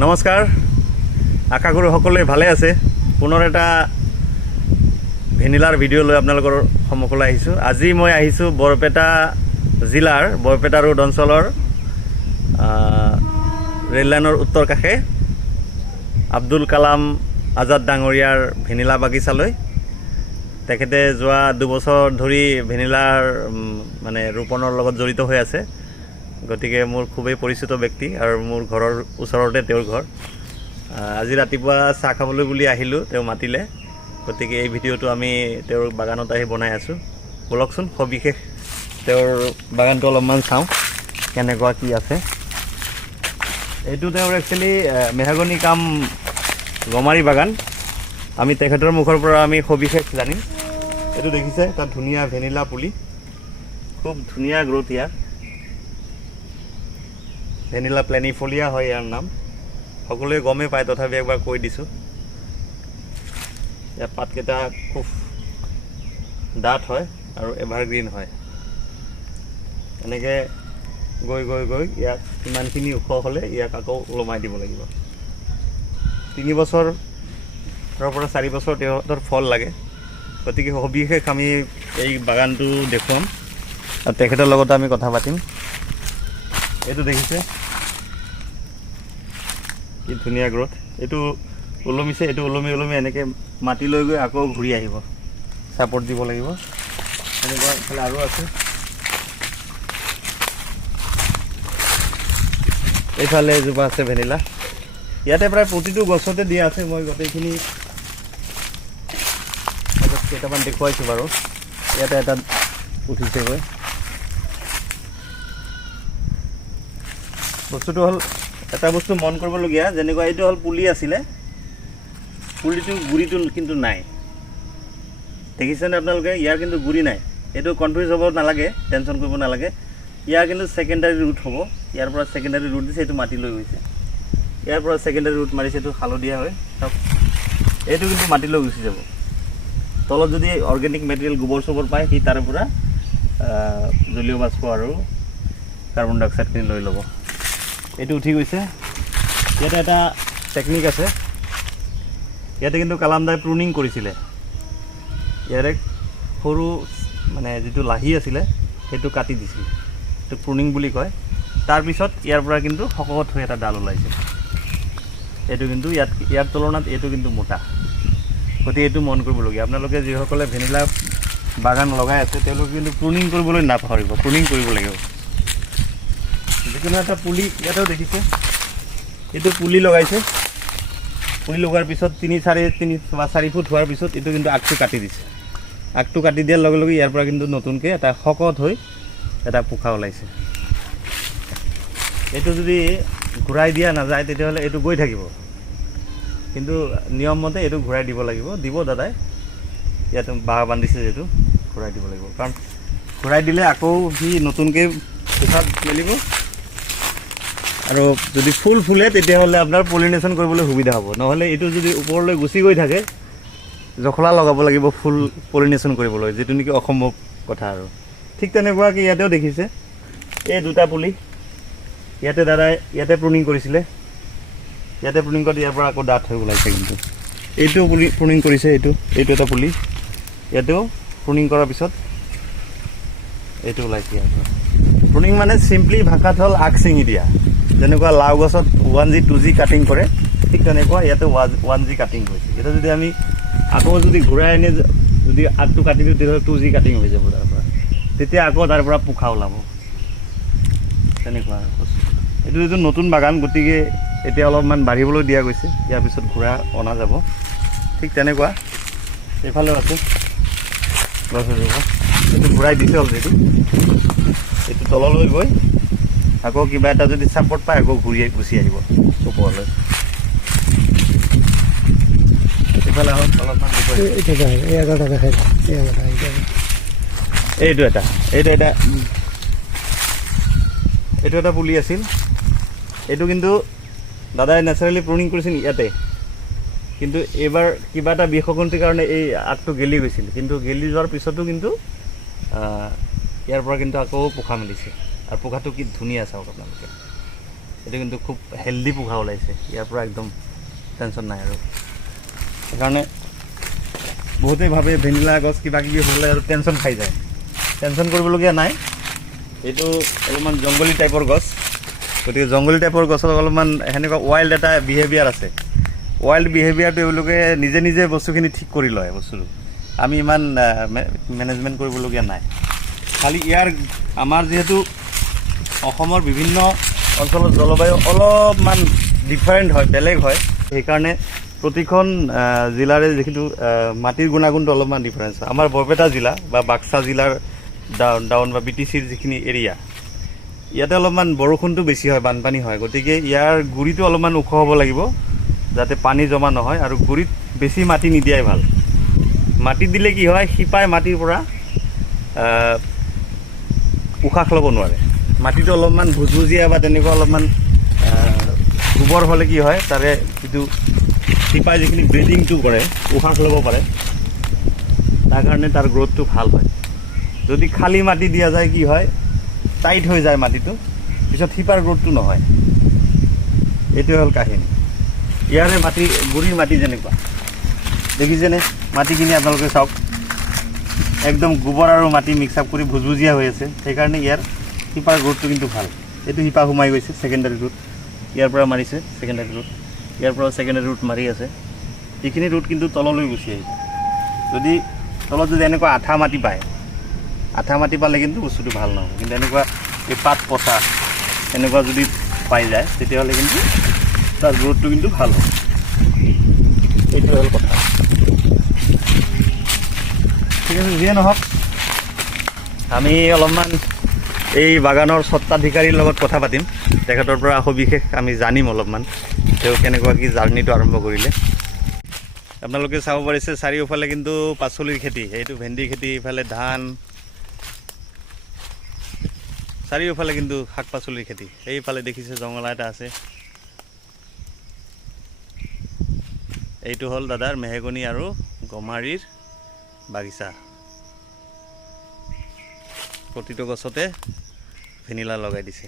নমস্কাৰ, আশা কৰোঁ সকলোৱে ভালে আছে। পুনৰ এটা ভেনিলাৰ ভিডিঅ' লৈ আপোনালোকৰ সন্মুখলৈ আহিছোঁ। আজি মই আহিছোঁ বৰপেটা জিলাৰ বৰপেটা ৰোড অঞ্চলৰ ৰেল লাইনৰ উত্তৰ কাষে আব্দুল কালাম আজাদ ডাঙৰীয়াৰ ভেনিলা বাগিচালৈ। তেখেতে যোৱা 2 বছৰ ধৰি ভেনিলাৰ মানে ৰোপণৰ লগত জড়িত হৈ আছে। গতিকে মোৰ খুবেই পৰিচিত ব্যক্তি আৰু মোৰ ঘৰৰ ওচৰতে তেওঁৰ ঘৰ। আজি ৰাতিপুৱা চাহ খাবলৈ বুলি আহিলোঁ, তেওঁ মাতিলে। গতিকে এই ভিডিঅ'টো আমি তেওঁৰ বাগানত আহি বনাই আছোঁ। বলকচোন সবিশেষ তেওঁৰ বাগানটো অলপমান চাওঁ কেনেকুৱা কি আছে। এইটো তেওঁৰ একচুৱেলি মেহগনি কাম গমাৰি বাগান। আমি তেখেতৰ মুখৰ পৰা আমি সবিশেষ জানিম। এইটো দেখিছে, তাত ধুনীয়া ভেনিলা পুলি, খুব ধুনীয়া গ্ৰোথ ইয়াৰ। ভেনিলা প্লেনিফলিয়া হয় ইয়াৰ নাম। সকলোৱে গমেই পায়, তথাপি একবাৰ কৈ দিছোঁ। ইয়াৰ পাতকেইটা খুব ডাঠ হয় আৰু এভাৰগ্ৰীণ হয়। এনেকৈ গৈ গৈ গৈ ইয়াক ইমানখিনি ওখ হ'লে ইয়াক আকৌ ওলমাই দিব লাগিব। 3 বছৰৰ পৰা 4 বছৰ তেখেতৰ ফল লাগে। গতিকে সবিশেষ আমি এই বাগানটো দেখুৱাম আৰু তেখেতৰ লগত আমি কথা পাতিম। এইটো দেখিছে কি ধুনীয়া গ্ৰোথ। এইটো ওলমিছে, এইটো ওলমি ওলমি এনেকৈ মাটি লৈ গৈ আকৌ ঘূৰি আহিব। ছাপৰ্ট দিব লাগিব। এনেকুৱা এইফালে আৰু আছে। এইফালে এজোপা আছে ভেনিলা। ইয়াতে প্ৰায় প্ৰতিটো গছতে দিয়া আছে। মই গোটেইখিনি কেইটামান দেখুৱাইছোঁ বাৰু। ইয়াতে এটা উঠিছেগৈ। বস্তুটো হ'ল, এটা বস্তু মন কৰিবলগীয়া, যেনেকুৱা এইটো হ'ল পুলি আছিলে, পুলিটো গুৰিটো কিন্তু নাই। দেখিছেনে আপোনালোকে? ইয়াৰ কিন্তু গুৰি নাই। এইটো কনফিউজ হ'ব নালাগে, টেনশ্যন কৰিব নালাগে। ইয়াৰ কিন্তু ছেকেণ্ডাৰী ৰুট হ'ব। ইয়াৰ পৰা ছেকেণ্ডাৰী ৰুট দিছে, এইটো মাটি লৈ গৈছে। ইয়াৰ পৰা ছেকেণ্ডাৰী ৰুট মাৰিছে, এইটো হালধীয়া হয়। চাওক, এইটো কিন্তু মাটি লৈ গুচি যাব। তলত যদি অৰ্গেনিক মেটেৰিয়েল গোবৰ চোবৰ পায়, সি তাৰে পৰা জলীয় বাষ্প আৰু কাৰ্বন ডাই অক্সাইডখিনি লৈ ল'ব। এইটো উঠি গৈছে। ইয়াতে এটা টেকনিক আছে। ইয়াতে কিন্তু কালামদাই প্ৰুনিং কৰিছিলে। ইয়াৰে সৰু মানে যিটো লাহি আছিলে সেইটো কাটি দিছিল। সেইটো প্ৰুনিং বুলি কয়। তাৰপিছত ইয়াৰ পৰা কিন্তু শকত হৈ এটা ডাল ওলাইছে। এইটো কিন্তু ইয়াৰ তুলনাত এইটো কিন্তু মোটা। গতিকে এইটো মন কৰিবলগীয়া। আপোনালোকে যিসকলে ভেনিলা বাগান লগাই আছে তেওঁলোকে কিন্তু প্ৰুনিং কৰিবলৈ নাপাহৰিব। প্ৰুনিং কৰিব লাগিব। যিকোনো এটা পুলি ইয়াতেও দেখিছে, এইটো পুলি লগাইছে। পুলি লগোৱাৰ পিছত 3-4 ফুট হোৱাৰ পিছত এইটো কিন্তু আগটো কাটি দিছে। আগটো কাটি দিয়াৰ লগে লগে ইয়াৰ পৰা কিন্তু নতুনকৈ এটা শকত হৈ এটা পোখা ওলাইছে। এইটো যদি ঘূৰাই দিয়া নাযায় তেতিয়াহ'লে এইটো গৈ থাকিব, কিন্তু নিয়মমতে এইটো ঘূৰাই দিব লাগিব। দিব দাদাই, ইয়াতে বাঁহ বান্ধিছে যিহেতু ঘূৰাই দিব লাগিব। কাৰণ ঘূৰাই দিলে আকৌ সি নতুনকৈ পোখাত মেলিব আৰু যদি ফুল ফুলে তেতিয়াহ'লে আপোনাৰ পলিনেশ্যন কৰিবলৈ সুবিধা হ'ব। নহ'লে এইটো যদি ওপৰলৈ গুচি গৈ থাকে, জখলা লগাব লাগিব ফুল পলিনেশ্যন কৰিবলৈ, যিটো নেকি অসম্ভৱ কথা আৰু। ঠিক তেনেকুৱাকৈ ইয়াতেও দেখিছে, এই 2টা পুলি ইয়াতে দাদাই ইয়াতে প্ৰুনিং কৰিছিলে। ইয়াতে প্ৰুনিং কৰি ইয়াৰ পৰা আকৌ ডাঠ হৈ ওলাইছে। কিন্তু এইটোও পুলি প্ৰুনিং কৰিছে। এইটো এটা পুলি ইয়াতেও প্ৰুনিং কৰাৰ পিছত এইটো ওলাইছে ইয়াৰ পৰা। প্ৰুনিং মানে চিম্পলি ভাষাত হ'ল আগ ছিঙি দিয়া। যেনেকুৱা লাও গছত 1G 2G কাটিং কৰে, ঠিক তেনেকুৱা ইয়াতে 1G কাটিং কৰিছে। এতিয়া যদি আমি আকৌ যদি ঘূৰাই আনি যদি আগটো কাটি দিওঁ তেতিয়াহ'লে 2G কাটিং হৈ যাব তাৰ পৰা। তেতিয়া আকৌ তাৰ পৰা পোখা ওলাব। তেনেকুৱা এইটো যিটো নতুন বাগান, গতিকে এতিয়া অলপমান বাঢ়িবলৈ দিয়া গৈছে। ইয়াৰ পিছত ঘূৰা অনা যাব। ঠিক তেনেকুৱা এইফালেও আছে গছ এজোপা। এইটো ঘূৰাই দিছে অলৰেডি। এইটো তললৈ গৈ আকৌ কিবা এটা যদি ছাপৰ্ট পায় আকৌ ঘূৰি গুচি আহিব ওপৰলৈ। এইফালে আহক অলপমান। এইটো এটা পুলি আছিল। এইটো কিন্তু দাদাই নেচাৰেলি প্ৰুনিং কৰিছিল ইয়াতে, কিন্তু এইবাৰ কিবা এটা বিষগন্তিৰ কাৰণে এই আগটো গেলি গৈছিল। কিন্তু গেলি যোৱাৰ পিছতো কিন্তু ইয়াৰ পৰা কিন্তু আকৌ পোখা মেলিছে। আৰু পোখাটো কি ধুনীয়া চাওক আপোনালোকে। এইটো কিন্তু খুব হেল্ডি পোখা ওলাইছে, ইয়াৰ পৰা একদম টেনশ্যন নাই আৰু। সেইকাৰণে বহুতেই ভাবে ভেনিলা গছ কিবা কিবি হ'লে আৰু টেনশ্যন খাই যায়, টেনশ্যন কৰিবলগীয়া নাই। এইটো অলপমান জংঘলী টাইপৰ গছ, গতিকে জংঘলী টাইপৰ গছৰ অলপমান সেনেকুৱা ৱাইল্ড এটা বিহেভিয়াৰ আছে। ৱাইল্ড বিহেভিয়াৰটো এওঁলোকে নিজে নিজে বস্তুখিনি ঠিক কৰি লয় বস্তুটো, আমি ইমান মেনেজমেণ্ট কৰিবলগীয়া নাই। খালি ইয়াৰ আমাৰ যিহেতু অসমৰ বিভিন্ন অঞ্চলত জলবায়ু অলপমান ডিফাৰেণ্ট হয়, বেলেগ হয়, সেইকাৰণে প্ৰতিখন জিলাৰে যিটো মাটিৰ গুণাগুণটো অলপমান ডিফাৰেঞ্চ হয়। আমাৰ বৰপেটা জিলা বা বাক্সা জিলাৰ ডাউন বা BTCৰ যিখিনি এৰিয়া, ইয়াতে অলপমান বৰষুণটো বেছি হয়, বানপানী হয়, গতিকে ইয়াৰ গুৰিটো অলপমান ওখ হ'ব লাগিব যাতে পানী জমা নহয়, আৰু গুৰিত বেছি মাটি নিদিয়াই ভাল। মাটি দিলে কি হয়, শিপাই মাটিৰ পৰা উশাহ ল'ব নোৱাৰে। মাটিটো অলপমান ভুজভুজীয়া বা তেনেকুৱা অলপমান গোবৰ হ'লে কি হয়, তাৰে যিটো শিপাই যিখিনি ব্ৰিডিংটো কৰে, উশাহ ল'ব পাৰে, তাৰ কাৰণে তাৰ গ্ৰ'থটো ভাল হয়। যদি খালী মাটি দিয়া যায় কি হয়, টাইট হৈ যায় মাটিটো, পিছত শিপাৰ গ্ৰ'থটো নহয়। এইটোৱে হ'ল কাহিনী। ইয়াৰে মাটি, গুৰিৰ মাটি যেনেকুৱা দেখিছেনে, মাটিখিনি আপোনালোকে চাওক, একদম গোবৰ আৰু মাটি মিক্স আপ কৰি ভুজভুজীয়া হৈ আছে, সেইকাৰণে ইয়াৰ শিপাৰ গ্ৰ'থটো কিন্তু ভাল। এইটো শিপা সোমাই গৈছে ছেকেণ্ডাৰী ৰুট, ইয়াৰ পৰা মাৰিছে ছেকেণ্ডাৰী ৰুট, ইয়াৰ পৰা ছেকেণ্ডাৰী ৰুট মাৰি আছে, এইখিনি ৰুট কিন্তু তললৈ গুচি আহিছে। যদি তলত যদি এনেকুৱা আঠা মাটি পায়, আঠা মাটি পালে কিন্তু বস্তুটো ভাল নহ'ব, কিন্তু এনেকুৱা এই পাত পচা এনেকুৱা যদি পাই যায় তেতিয়াহ'লে কিন্তু তাৰ গ্ৰ'থটো কিন্তু ভাল হ'ব। এইটো হ'ল কথা। ঠিক আছে, যিয়ে নহওক আমি অলপমান এই বাগানৰ স্বত্বাধিকাৰীৰ লগত কথা পাতিম, তেখেতৰ পৰা সবিশেষ আমি জানিম অলপমান, তেওঁ কেনেকুৱা কি জাৰ্ণিটো আৰম্ভ কৰিলে। আপোনালোকে চাব পাৰিছে চাৰিওফালে কিন্তু পাচলিৰ খেতি, এইটো ভেন্দি খেতি, ইফালে ধান, চাৰিওফালে কিন্তু শাক পাচলিৰ খেতি। এইফালে দেখিছে জঙলা এটা আছে, এইটো হ'ল দাদাৰ মেহগনি আৰু গমাৰিৰ বাগিচা। প্ৰতিটো গছতে ভেনিলা লগাই দিছে।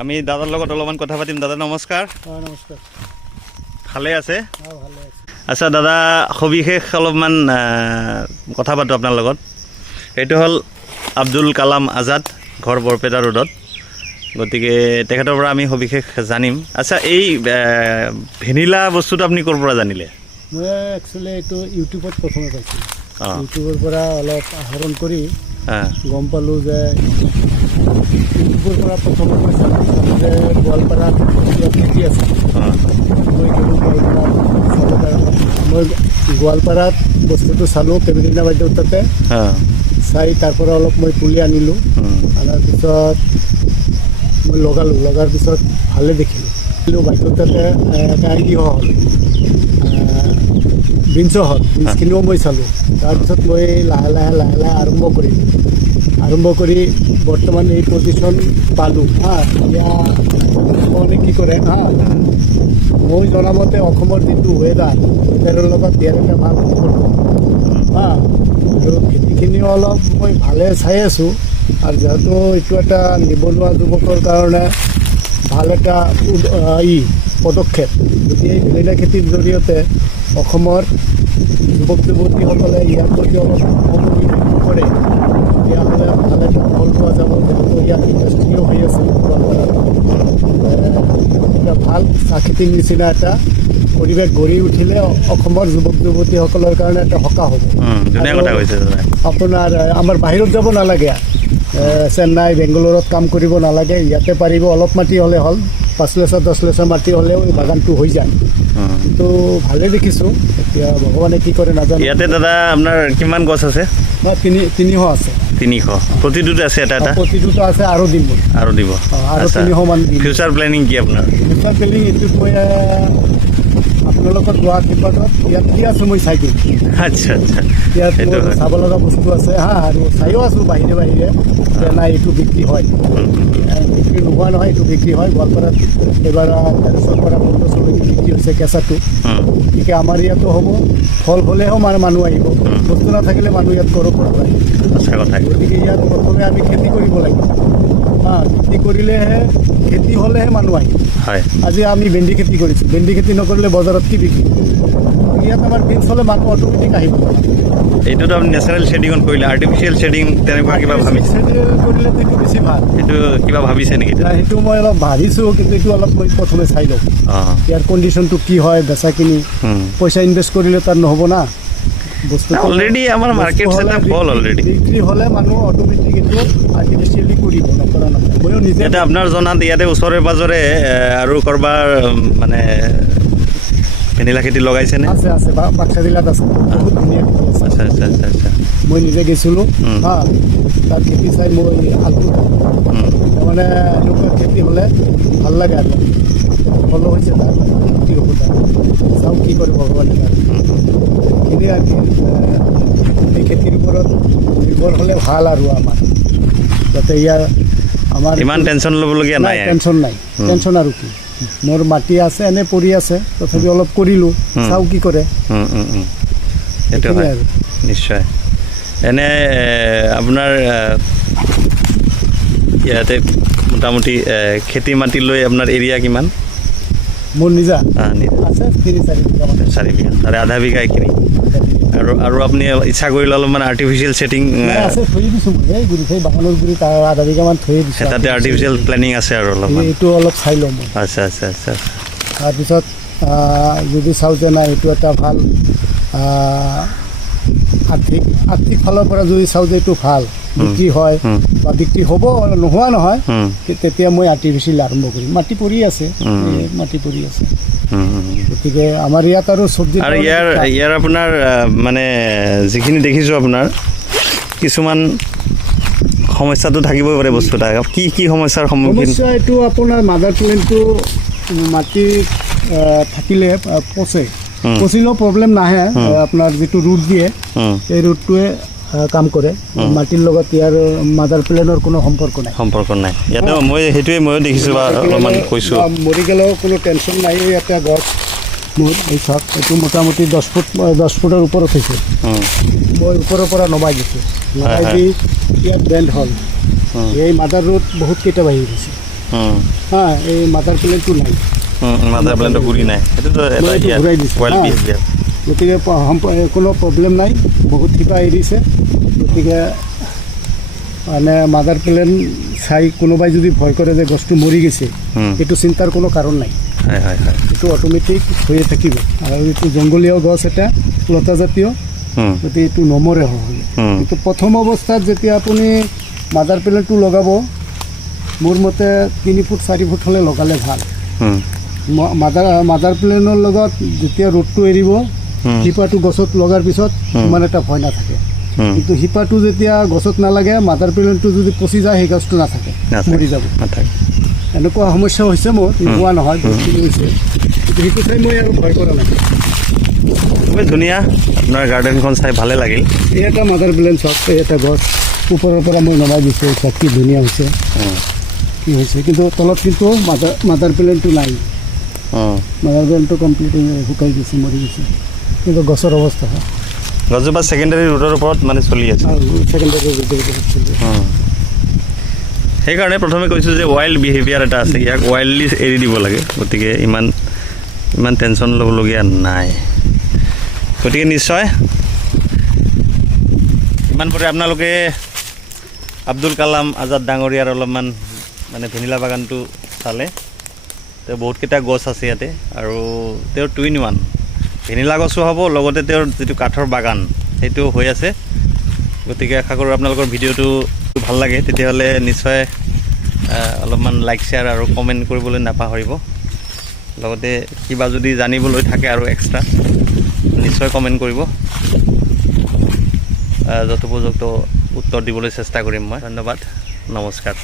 আমি দাদাৰ লগত অলপমান কথা পাতিম। দাদা নমস্কাৰ। নমস্কাৰ। ভালে আছে? ভালে আছে। আচ্ছা দাদা, সবিশেষ অলপমান কথা পাতোঁ আপোনাৰ লগত। এইটো হ'ল আব্দুল কালাম আজাদ, ঘৰ বৰপেটা ৰোডত, গতিকে তেখেতৰ পৰা আমি সবিশেষ জানিম। আচ্ছা, এই ভেনিলা বস্তুটো আপুনি ক'ৰ পৰা জানিলে? মই একচুৱেলি এইটো ইউটিউবত প্ৰথমে পাইছিলোঁ। ইউটিউবৰ পৰা অলপ আহৰণ কৰি গম পালোঁ যে ইউটিউবৰ পৰা প্ৰথমে মই চালোঁ যে গোৱালপাৰাত খেতি আছে। মই গোৱালপাৰাত বস্তুটো চালোঁ, কেবিনা বাইদেউ তাতে চাই তাৰ পৰা অলপ মই পুলি আনিলোঁ। আনাৰ পিছত মই লগাৰ পিছত ভালে দেখিলোঁ। বাইদেউ তাতে আইডিয়া হ'ল, বিঞ্চ হ'ল, বিঞ্চখিনিও মই চালোঁ। তাৰপিছত মই লাহে লাহে আৰম্ভ কৰি বৰ্তমান এই পজিশ্যন পালোঁ। এতিয়া কি কৰে মই জনামতে অসমৰ যিটো ৱেডাৰৰ লগত বিয়াৰ এটা ভাল সম্পৰ্ক আৰু খেতিখিনিও অলপ মই ভালে চাই আছোঁ। আৰু যিহেতু এইটো এটা নিবনুৱা যুৱকৰ কাৰণে ভাল এটা পদক্ষেপ, গতিকে এই ভেনিলা খেতিৰ জৰিয়তে অসমৰ যুৱক যুৱতীসকলে ইয়াৰ প্ৰতি অলপ মনোনিৱেশ কৰে, তেতিয়াহ'লে ভাল এটা ফল পোৱা যাব। যিহেতু ইয়াত ইণ্ডাষ্ট্ৰিও হৈ আছে, এটা ভাল চাহ খেতিৰ নিচিনা এটা পৰিৱেশ গঢ়ি উঠিলে অসমৰ যুৱক যুৱতীসকলৰ কাৰণে এটা সকাহ হ'ব। আপোনাৰ আমাৰ বাহিৰত যাব নালাগে, চেন্নাই বেংগালোৰত কাম কৰিব নালাগে, ইয়াতে পাৰিব। অলপ মাটি হ'লে হ'ল, 5 লেচা 10 লেচা মাটি হ'লেও এই বাগানটো হৈ যায়। কিন্তু ভালে দেখিছোঁ, এতিয়া ভগৱানে কি কৰে নাজানো। ইয়াতে দাদা আপোনাৰ কিমান গছ আছে? 300 আছে। 300 প্ৰতিটোতে আছে? এটা প্ৰতিটোতে আছে, আৰু দিম মই, আৰু দিব, আৰু 300 মান দিম। ফিউচাৰ প্লেনিং কি আপোনাৰ? ফিউচাৰ প্লেনিং এইটোত মই আপোনালোকৰ গুৱাহাটী পাটত ইয়াত কি আছোঁ মই চাই দিম। আচ্ছা আচ্ছা, ইয়াত চাব লগা বস্তু আছে আৰু চাইও আছোঁ বাহিৰে যে নাই এইটো বিক্ৰী হয়, বিক্ৰী নোহোৱা নহয়, এইটো বিক্ৰী হয়। গোৱালপাৰাত এইবাৰ 1300 পৰা 1500 বিক্ৰী হৈছে কেঁচাটো, গতিকে আমাৰ ইয়াতো হ'ব, ফল হ'লেও মানুহ আহিব। বস্তু নাথাকিলে মানুহ ইয়াত ঘৰৰ পৰা যায়। সঁচা কথা। গতিকে ইয়াত প্ৰথমে আমি খেতি কৰিব লাগিব। খেতি কৰিলেহে, খেতি হ'লেহে মানুহ আহিব। হয় আজি আমি ভেন্দি খেতি কৰিছোঁ, ভেন্দি খেতি নকৰিলে বজাৰত কি বিক্ৰী? ইয়াত আমাৰ বিনছ হ'লে মানুহ অট'মেটিক আহিব। এইটোতো আপুনি নেচাৰেল শ্বেডিঙত কৰিলে, আৰ্টিফিচিয়েল শ্বেডিং তেনেকুৱা কিবা ভাবিছে? কৰিলে এইটো বেছি ভাল। এইটো কিবা ভাবিছে নেকি? সেইটো মই অলপ ভাবিছোঁ, কিন্তু এইটো অলপ মই প্ৰথমে চাই লওঁ অঁ ইয়াৰ কণ্ডিশ্যনটো কি হয়। বেচা কিনি পইচা ইনভেষ্ট কৰিলে তাৰ নহ'ব না বস্তু। অলৰেডি আমাৰ মাৰ্কেট ছেটআপ হ'ল অলৰেডি। বিক্ৰী হ'লে মানুহ অট'মেটিক এইটো আৰ্টিফিচিয়েলি কৰিব, নকৰা নহয়। ময়ো নিজে ইয়াতে আপোনাৰ জনাত ইয়াতে ওচৰে পাজৰে আৰু কৰবাৰ মানে ভেনিলা খেতি লগাইছেনে? আছে আছে বাক্সা জিলাত আছে, বহুত ধুনীয়া খেতি আছে। আচ্ছা আচ্ছা আচ্ছা আচ্ছা। মই নিজে গৈছিলোঁ তাত খেতি চাই মই আলু তাৰমানে এনেকুৱা খেতি হ'লে ভাল লাগে আৰু ফলো হৈছে তাত খেতি হ'ব তাত। চাওঁ কি কৰে ভগৱানে। সেইখিনি আৰু এই খেতিৰ ওপৰত নিৰ্ভৰ হ'লে ভাল আৰু আমাৰ, যাতে ইয়াৰ আমাৰ ইমান টেনশ্যন ল'বলগীয়া নাই। টেনশ্যন নাই। টেনশ্যন আৰু কি, মোৰ মাটি আছে এনে পৰি আছে, তথাপি অলপ কৰিলোঁ, চাওঁ কি কৰে। সেইটো হয় নিশ্চয়। এনে আপোনাৰ ইয়াতে মোটামুটি খেতি মাটি লৈ আপোনাৰ এৰিয়া কিমান? মোৰ নিজা নিজা আছে 3-4 বিঘা মান। 4 বিঘা, তাৰে আধা বিঘা এইখিনি। আৰু আপুনি ইচ্ছা কৰিলে অলপমান আৰ্টিফিচিয়েল ছেটিং আছে, থৈ দিছোঁ মই এই গুৰি সেই বাগানৰ গুৰি তাৰ আধা বিঘামান থৈ দিছোঁ। তাতে আৰ্টিফিচিয়েল প্লেনিং আছে আৰু অলপমান। এইটো অলপ চাই লওঁ মই। আচ্ছা আচ্ছা আচ্ছা। তাৰপিছত যদি চাওঁ যে নাই এইটো এটা ভাল আৰ্থিক ফালৰ পৰা যদি চাওঁ যে এইটো ভাল বিক্ৰী হয় বা বিক্ৰী হ'ব, নোহোৱা নহয়, তেতিয়া মই আৰ্টিফিচিয়েল আৰম্ভ কৰিম। মাটি পৰি আছে, মাটি পৰি আছে। গতিকে আমাৰ ইয়াত আৰু চব্জি আৰু ইয়াৰ আপোনাৰ মানে যিখিনি দেখিছোঁ আপোনাৰ কিছুমান সমস্যাটো থাকিবই পাৰে বস্তু এটা। কি কি সমস্যাৰ সন্মুখীন? সমস্যা এইটো আপোনাৰ মাদাৰ প্লেনটো মাটি থাকিলে পচে, পচিলেও প্ৰব্লেম নাহে। আপোনাৰ যিটো ৰুট দিয়ে এই ৰুটটোৱে কাম কৰে, মাটিৰ লগত ইয়াৰ মাদাৰ প্লেনৰ কোনো সম্পৰ্ক নাই। ইয়াতে মই সেইটোৱে ময়ো দেখিছোঁ বা অলপমান কৈছোঁ। মৰি গ'লেও কোনো টেনশ্যন নাই। ইয়াতে গছ মোৰ এই চাওক, এইটো মোটামুটি 10 ফুটৰ ওপৰত হৈছে। মই ওপৰৰ পৰা নমাই দিছোঁ, নমাই দি ইয়াত বেণ্ড হ'ল। এই মাদাৰ ৰুট বহুত কেইটা বাঢ়ি গৈছে। এই মাদাৰ প্লেনটো নাই, মাদাৰ প্লেনটো ঘূৰি নাই। সেইটোতো ঘূৰাই দিছোঁ। গতিকে কোনো প্ৰব্লেম নাই, বহুত শিপা এৰিছে। গতিকে মানে মাদাৰ প্লেন চাই কোনোবাই যদি ভয় কৰে যে গছটো মৰি গৈছে, এইটো চিন্তাৰ কোনো কাৰণ নাই। এইটো অট'মেটিক হৈয়ে থাকিব। আৰু এইটো জংঘলীয় গছ, এটা লতাজাতীয়, গতিকে এইটো নমৰে হ'লে। কিন্তু প্ৰথম অৱস্থাত যেতিয়া আপুনি মাদাৰ প্লেনটো লগাব, মোৰ মতে 3 ফুট 4 ফুট হ'লে লগালে ভাল। মাদাৰ প্লেনৰ লগত যেতিয়া ৰ'দটো এৰিব, শিপাটো গছত লগাৰ পিছত ইমান এটা ভয় নাথাকে। কিন্তু শিপাটো যেতিয়া গছত নালাগে, মাদাৰ প্লেনটো যদি পচি যায়, সেই গছটো নাথাকে, মৰি যাব। এনেকুৱা সমস্যা হৈছে মোৰ, নোহোৱা নহয়, বহুতখিনি হৈছে। কিন্তু সেইটো চাই মই আৰু ভয় কৰা নাই। খুবেই ধুনীয়া, আপোনাৰ গাৰ্ডেনখন চাই ভালে লাগিল। এই এটা মাদাৰ প্লেন চাওক, এই এটা গছ ওপৰৰ পৰা মই নমাই দিছোঁ, চাওক কি ধুনীয়া হৈছে, কি হৈছে। কিন্তু তলত কিন্তু মাদাৰ প্লেনটো নাই। মাদাৰ প্লেনটো কমপ্লিট শুকাই গৈছে, মৰি গৈছে। কিন্তু গছৰ অৱস্থা গছজোপা ছেকেণ্ডাৰী ৰুটৰ ওপৰত মানে চলি আছে। সেইকাৰণে প্ৰথমে কৈছোঁ যে ৱাইল্ড বিহেভিয়াৰ এটা আছে, ইয়াক ৱাইল্ডলি এৰি দিব লাগে। গতিকে ইমান টেনশ্যন ল'বলগীয়া নাই। গতিকে নিশ্চয় ইমান পৰে আপোনালোকে আব্দুল কালাম আজাদ ডাঙৰীয়াৰ অলপমান মানে ভেনিলা বাগানটো চালে। তেওঁ বহুতকেইটা গছ আছে ইয়াতে, আৰু তেওঁৰ 2-in-1 ভেনিলা গছো হ'ব, লগতে তেওঁৰ যিটো কাঠৰ বাগান সেইটো হৈ আছে। গতিকে আশা কৰোঁ আপোনালোকৰ ভিডিঅ'টো ভাল লাগে। তেতিয়াহ'লে নিশ্চয় অলপমান লাইক, শ্বেয়াৰ আৰু কমেণ্ট কৰিবলৈ নাপাহৰিব। লগতে কিবা যদি জানিবলৈ থাকে আৰু এক্সট্ৰা, নিশ্চয় কমেণ্ট কৰিব। যথোপযুক্ত উত্তৰ দিবলৈ চেষ্টা কৰিম মই। ধন্যবাদ, নমস্কাৰ।